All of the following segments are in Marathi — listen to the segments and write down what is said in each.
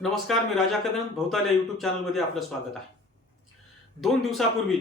नमस्कार मी राजा कदम. भवताल या युट्यूब चॅनलमध्ये आपलं स्वागत आहे. दोन दिवसापूर्वी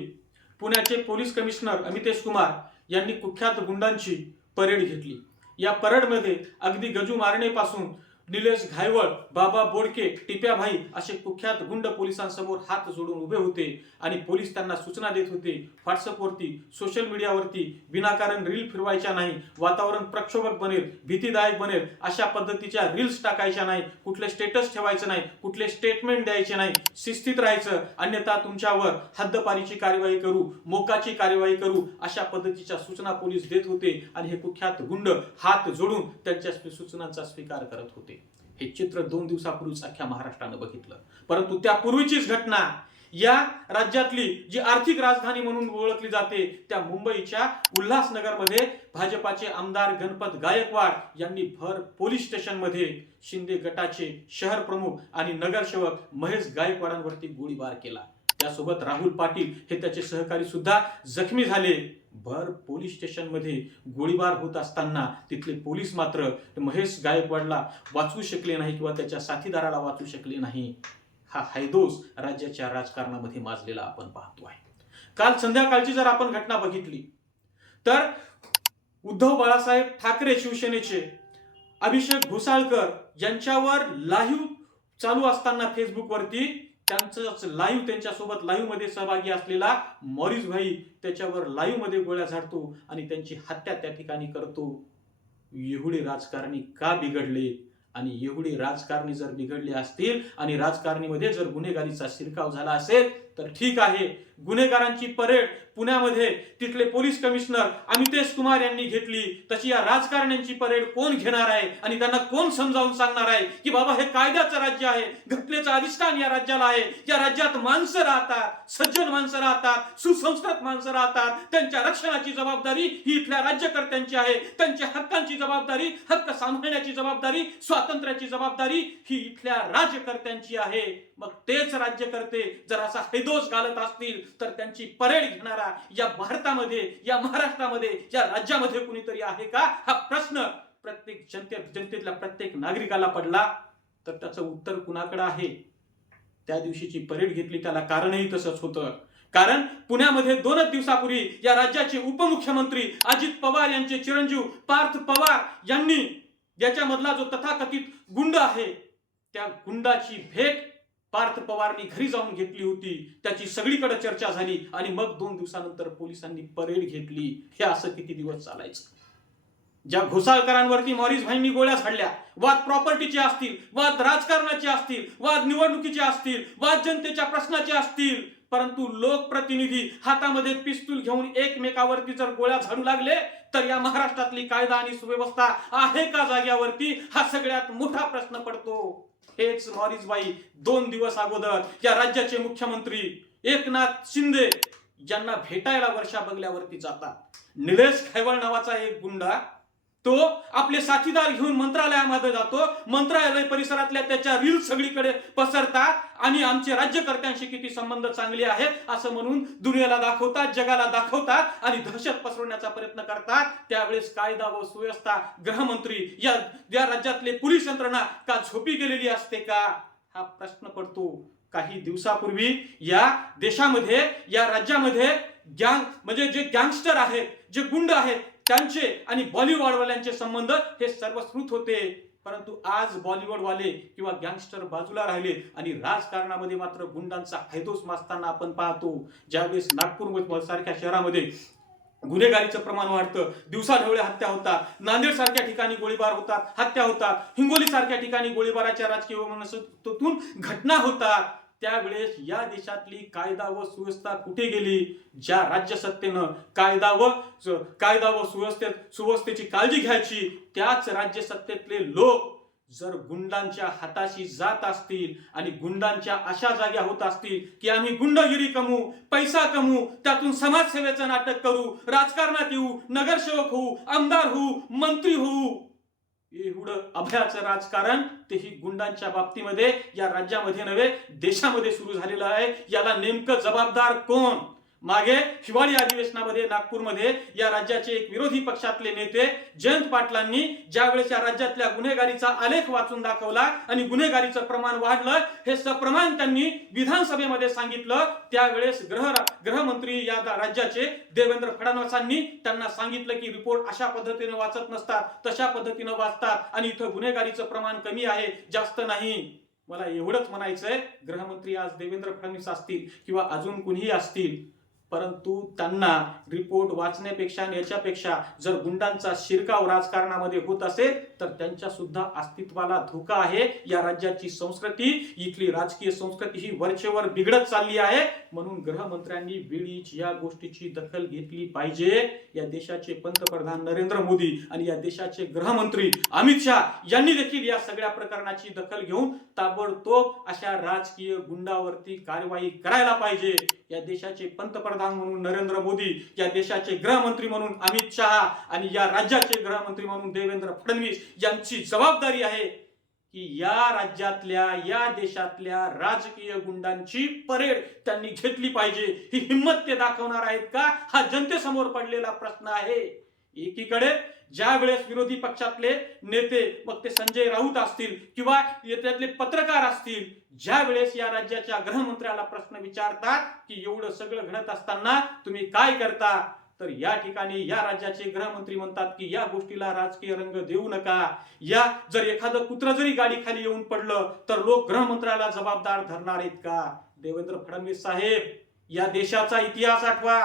पुण्याचे पोलीस कमिशनर अमितेश कुमार यांनी कुख्यात गुंडांची परेड घेतली. या परेडमध्ये अगदी गजू मारणेपासून निलेश घायवळ बाबा बोडके टिप्याभाई असे कुख्यात गुंड पोलिसांसमोर हात जोडून उभे होते आणि पोलीस त्यांना सूचना देत होते. व्हॉट्सअपवरती सोशल मीडियावरती विनाकारण रील फिरवायच्या नाही वातावरण प्रक्षोभक बनेल भीतीदायक बनेल अशा पद्धतीच्या रील्स टाकायच्या नाही कुठले स्टेटस ठेवायचं नाही कुठले स्टेटमेंट द्यायचे नाही शिस्तीत राहायचं अन्यथा तुमच्यावर हद्दपारीची कार्यवाही करू मोकाची कार्यवाही करू अशा पद्धतीच्या सूचना पोलीस देत होते आणि हे कुख्यात गुंड हात जोडून त्यांच्या सूचनांचा स्वीकार करत होते. हे चित्र दोन दिवसापूर्वीच अख्ख्या महाराष्ट्रानं बघितलं. परंतु त्यापूर्वीचीच घटना या राज्यातली जी आर्थिक राजधानी म्हणून ओळखली जाते त्या मुंबईच्या उल्हासनगरमध्ये भाजपाचे आमदार गणपत गायकवाड यांनी भर पोलीस स्टेशनमध्ये शिंदे गटाचे शहर प्रमुख आणि नगरसेवक महेश गायकवाडांवरती गोळीबार केला. त्यासोबत राहुल पाटील हे त्याचे सहकारी सुद्धा जखमी झाले. भर पोलीस स्टेशनमध्ये गोळीबार होत असताना तिथले पोलीस मात्र महेश गायकवाडला वाचवू शकले नाही किंवा त्याच्या साथीदाराला वाचवू शकले नाही. हा हैदोस राज्याच्या राजकारणामध्ये माजलेला आपण पाहतो आहे. काल संध्याकाळची जर आपण घटना बघितली तर उद्धव बाळासाहेब ठाकरे शिवसेनेचे अभिषेक घोसाळकर यांच्यावर लाईव्ह चालू असताना फेसबुकवरती त्यांचंच लाईव्ह त्यांच्यासोबत लाईव्हमध्ये सहभागी असलेला मॉरिस भाई त्याच्यावर लाईव्हमध्ये गोळ्या झाडतो आणि त्यांची हत्या त्या ठिकाणी करतो. एवढे राजकारणी का बिघडले? आणि एवढी राजकारणी जर बिघडले असतील आणि राजकारणीमध्ये जर गुन्हेगारीचा शिरकाव झाला असेल तर ठीक आहे. गुन्हेगारांची परेड पुण्यामध्ये तिथले पोलीस कमिशनर अमितेश कुमार यांनी घेतली. तशी या राजकारण्यांची परेड कोण घेणार आहे आणि त्यांना कोण समजावून सांगणार आहे की बाबा हे कायद्याचं राज्य आहे घटनेचं अधिष्ठान या राज्याला आहे. या राज्यात माणसं राहतात सज्जन माणसं राहतात सुसंस्कृत माणसं राहतात. त्यांच्या रक्षणाची जबाबदारी ही इथल्या राज्यकर्त्यांची आहे. त्यांच्या हक्कांची जबाबदारी हक्क सांभाळण्याची जबाबदारी स्वातंत्र्याची जबाबदारी ही इथल्या राज्यकर्त्यांची आहे. मग तेच राज्यकर्ते जर असा हैदोष घालत असतील तर त्यांची परेड घेणारा या भारतामध्ये या महाराष्ट्रामध्ये या राज्यामध्ये कुणीतरी आहे का? हा प्रश्न प्रत्येक जनते जनतेतल्या प्रत्येक नागरिकाला पडला. तर त्याचं उत्तर कुणाकडे आहे? त्या दिवशीची परेड घेतली त्याला कारणही तसंच होतं. कारण पुण्यामध्ये दोनच दिवसापूर्वी या राज्याचे उपमुख्यमंत्री अजित पवार यांचे चिरंजीव पार्थ पवार यांनी याच्यामधला जो तथाकथित गुंड आहे त्या गुंडाची भेट पार्थ पवारनी घरी जाऊन घेतली होती. त्याची सगळीकडे चर्चा झाली आणि मग दोन दिवसानंतर पोलिसांनी परेड घेतली. हे असं किती दिवस चालायचं? ज्या घोसाळकरांवरती मॉरिस भाईंनी गोळ्या झाडल्या वाद प्रॉपर्टीचे असतील वाद राजकारणाचे असतील वाद निवडणुकीचे असतील वाद जनतेच्या प्रश्नाचे असतील परंतु लोकप्रतिनिधी हातामध्ये पिस्तूल घेऊन एकमेकावरती जर गोळ्या झाडू लागले तर या महाराष्ट्रातली कायदा आणि सुव्यवस्था आहे का जाग्यावरती? हा सगळ्यात मोठा प्रश्न पडतो. हेच मॉरिसबाई दोन दिवस अगोदर या राज्याचे मुख्यमंत्री एकनाथ शिंदे ज्यांना भेटायला वर्षा बंगल्यावरती जातात. निलेश खैवळ नावाचा एक गुंडा तो आपले साथीदार घेऊन मंत्रालयामध्ये जातो. मंत्रालय परिसरातल्या त्याच्या रील सगळीकडे पसरतात आणि आमचे राज्यकर्त्यांशी किती संबंध चांगले आहेत असं म्हणून दुनियाला दाखवतात जगाला दाखवतात आणि दहशत पसरवण्याचा प्रयत्न करतात. त्यावेळेस कायदा व सुव्यवस्था गृहमंत्री या या राज्यातले पोलीस यंत्रणा का झोपी गेलेली असते का? हा प्रश्न पडतो. काही दिवसापूर्वी या देशामध्ये या राज्यामध्ये गँग म्हणजे जे गँगस्टर आहेत जे गुंड आहेत त्यांचे आणि बॉलिवूडवाल्यांचे संबंध हे सर्वश्रुत होते. परंतु आज बॉलिवूडवाले किंवा गँगस्टर बाजूला राहिले आणि राजकारणामध्ये मात्र गुंडांचा हैदोस माजताना आपण पाहतो. ज्यावेळेस नागपूर सारख्या शहरामध्ये गुन्हेगारीचं प्रमाण वाढतं. दिवसाढवळे हत्या होतात. नांदेड सारख्या ठिकाणी गोळीबार होतात. हत्या होतात. हिंगोली सारख्या ठिकाणी गोळीबाराच्या राजकीय मनस्थितीतून घटना होतात. त्यावेळेस या देशातली कायदा व सुव्यवस्था कुठे गेली? ज्या राज्य सत्तेनं कायदा व कायदा व सुव्यवस्थेत सुव्यवस्थेची काळजी घ्यायची त्याच राज्य सत्तेतले लोक जर गुंडांच्या हाताशी जात असतील आणि गुंडांच्या अशा जाग्या होत असतील की आम्ही गुंडगिरी कमवू पैसा कमवू त्यातून समाजसेवेचं नाटक करू राजकारणात येऊ नगरसेवक होऊ आमदार होऊ मंत्री होऊ एवढं अभयाचं राजकारण तेही गुंडांच्या बाबतीमध्ये या राज्यामध्ये नव्हे देशामध्ये सुरू झालेलं आहे. याला नेमकं जबाबदार कोण? मागे हिवाळी अधिवेशनामध्ये नागपूरमध्ये या राज्याचे एक विरोधी पक्षातले नेते जयंत पाटलांनी ज्यावेळेस या राज्यातल्या गुन्हेगारीचा आलेख वाचून दाखवला आणि गुन्हेगारीचं प्रमाण वाढलं हे सप्रमाण त्यांनी विधानसभेमध्ये सांगितलं. त्यावेळेस ग्रह गृहमंत्री या राज्याचे देवेंद्र फडणवीसांनी त्यांना सांगितलं की रिपोर्ट अशा पद्धतीने वाचत नसतात तशा पद्धतीनं वाचतात आणि इथं गुन्हेगारीचं प्रमाण कमी आहे जास्त नाही. मला एवढंच म्हणायचंय गृहमंत्री आज देवेंद्र फडणवीस असतील किंवा अजून कुणीही असतील परंतु त्यांना रिपोर्ट वाचण्यापेक्षा आणि याच्यापेक्षा जर गुंडांचा शिरकाव राजकारणामध्ये होत असेल तर त्यांच्या सुद्धा अस्तित्वाला धोका आहे. या राज्याची संस्कृती इथली राजकीय संस्कृती ही वरचेवर बिघडत चालली आहे. म्हणून गृहमंत्र्यांनी वेळीच या गोष्टीची दखल घेतली पाहिजे. या देशाचे पंतप्रधान नरेंद्र मोदी आणि या देशाचे गृहमंत्री अमित शहा यांनी देखील या सगळ्या प्रकरणाची दखल घेऊन ताबडतोब अशा राजकीय गुंडावरती कारवाई करायला पाहिजे. या देशाचे पंतप्रधान म्हणून नरेंद्र मोदी या देशाचे गृहमंत्री म्हणून अमित शहा आणि या राज्याचे गृहमंत्री म्हणून देवेंद्र फडणवीस यांची जबाबदारी आहे की या राज्यातल्या या देशातल्या राजकीय गुंडांची परेड त्यांनी घेतली पाहिजे. ही हिंमत ते दाखवणार आहेत का? हा जनतेसमोर पडलेला प्रश्न आहे. एकीकडे ज्या वेळेस विरोधी पक्षातले नेते मग ते संजय राऊत असतील किंवा त्यातले पत्रकार असतील ज्या वेळेस या राज्याच्या गृहमंत्र्याला प्रश्न विचारतात की एवढं सगळं घडत असताना तुम्ही काय करता तर या ठिकाणी या राज्याचे गृहमंत्री म्हणतात की या गोष्टीला राजकीय रंग देऊ नका. या जर एखादं कुत्र जरी गाडी खाली येऊन पडलं तर लोक गृहमंत्र्याला जबाबदार धरणार आहेत का? देवेंद्र फडणवीस साहेब या देशाचा इतिहास आठवा.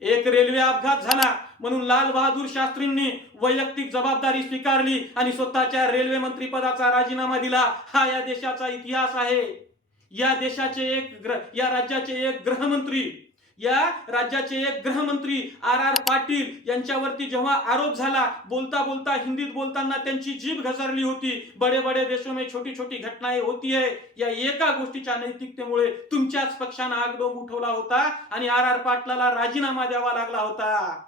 एक रेल्वे अपघात झाला म्हणून लाल बहादूर शास्त्रींनी वैयक्तिक जबाबदारी स्वीकारली आणि स्वतःच्या रेल्वे मंत्री पदाचा राजीनामा दिला. हा या देशाचा इतिहास आहे. या देशाचे एक ग्र या राज्याचे एक गृहमंत्री या राज्याचे एक गृहमंत्री आर आर पाटील यांच्यावरती जेव्हा आरोप झाला बोलता बोलता हिंदीत बोलताना त्यांची जीभ घसरली होती. बडे बडे देशों में छोटी छोटी घटनाएं होती है. या एका गोष्टीच्या नैतिकतेमुळे तुमच्याच पक्षानं आगडोंब उठवला होता आणि आर आर पाटलाला राजीनामा द्यावा लागला होता.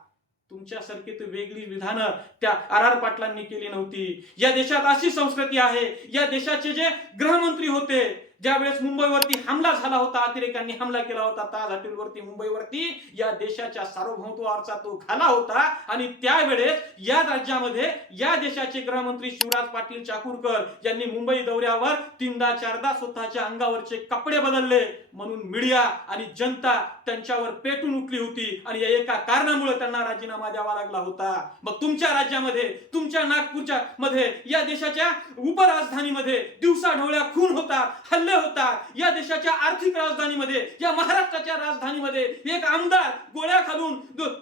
तुमच्यासारखी तर वेगळी विधानं त्या आर आर पाटलांनी केली नव्हती. या देशात अशी संस्कृती आहे. या देशाचे जे गृहमंत्री होते ज्यावेळेस मुंबईवरती हमला झाला होता अतिरेकांनी हमला केला होता ताज हॉटेलवरती मुंबईवरती या देशाच्या सार्वभौमत्वाचा तो घाला होता. आणि त्यावेळेस या राज्यामध्ये या देशाचे गृहमंत्री शिवराज पाटील चाकूरकर यांनी मुंबई दौऱ्यावर तीनदा चारदा स्वतःच्या अंगावरचे कपडे बदलले म्हणून मीडिया आणि जनता त्यांच्यावर पेटून उठली होती आणि या एका कारणामुळे त्यांना राजीनामा द्यावा लागला होता. मग तुमच्या राज्यामध्ये तुमच्या नागपूरच्या मध्ये या देशाच्या उपराजधानीमध्ये दिवसा ढवळ्या खून होतात हल्ले होतात या देशाच्या आर्थिक राजधानीमध्ये या महाराष्ट्राच्या राजधानीमध्ये एक आमदार गोळ्या खालून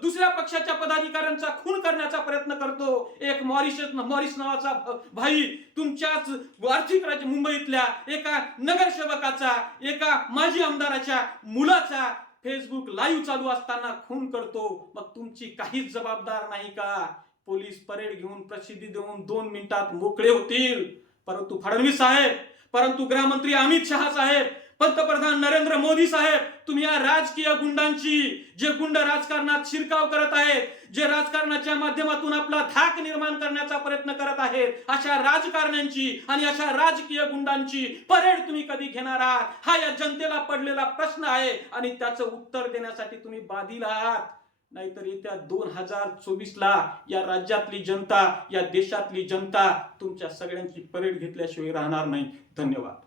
दुसऱ्या पक्षाच्या पदाधिकाऱ्यांचा खून करण्याचा प्रयत्न करतो. एक मॉरिश मॉरिस नावाचा भाई तुमच्याच आर्थिक राज्य मुंबईतल्या एका नगरसेवकाचा एका माजी आमदाराच्या मुलाचा फेसबुक लाईव्ह चालू असताना खून करतो. मग तुमची काहीच जबाबदार नाही का? पोलीस परेड घेऊन प्रसिद्धी देऊन दोन मिनिटात मोकळे होतील. परंतु फडणवीस साहेब परंतु गृहमंत्री अमित शहा साहेब पंतप्रधान नरेंद्र मोदी साहेब तुम्ही या राजकीय गुंडांची जे गुंड राजकारणात शिरकाव करत आहेत जे राजकारणाच्या माध्यमातून आपला धाक निर्माण करण्याचा प्रयत्न करत आहेत अशा राजकारण्यांची आणि अशा राजकीय गुंडांची परेड तुम्ही कधी घेणार आहात? हा या जनतेला पडलेला प्रश्न आहे आणि त्याचं उत्तर देण्यासाठी तुम्ही बाधील आहात. नाहीतर येत्या दोन हजार चोवीसला या राज्यातली जनता या देशातली जनता तुमच्या सगळ्यांची परेड घेतल्याशिवाय राहणार नाही. धन्यवाद.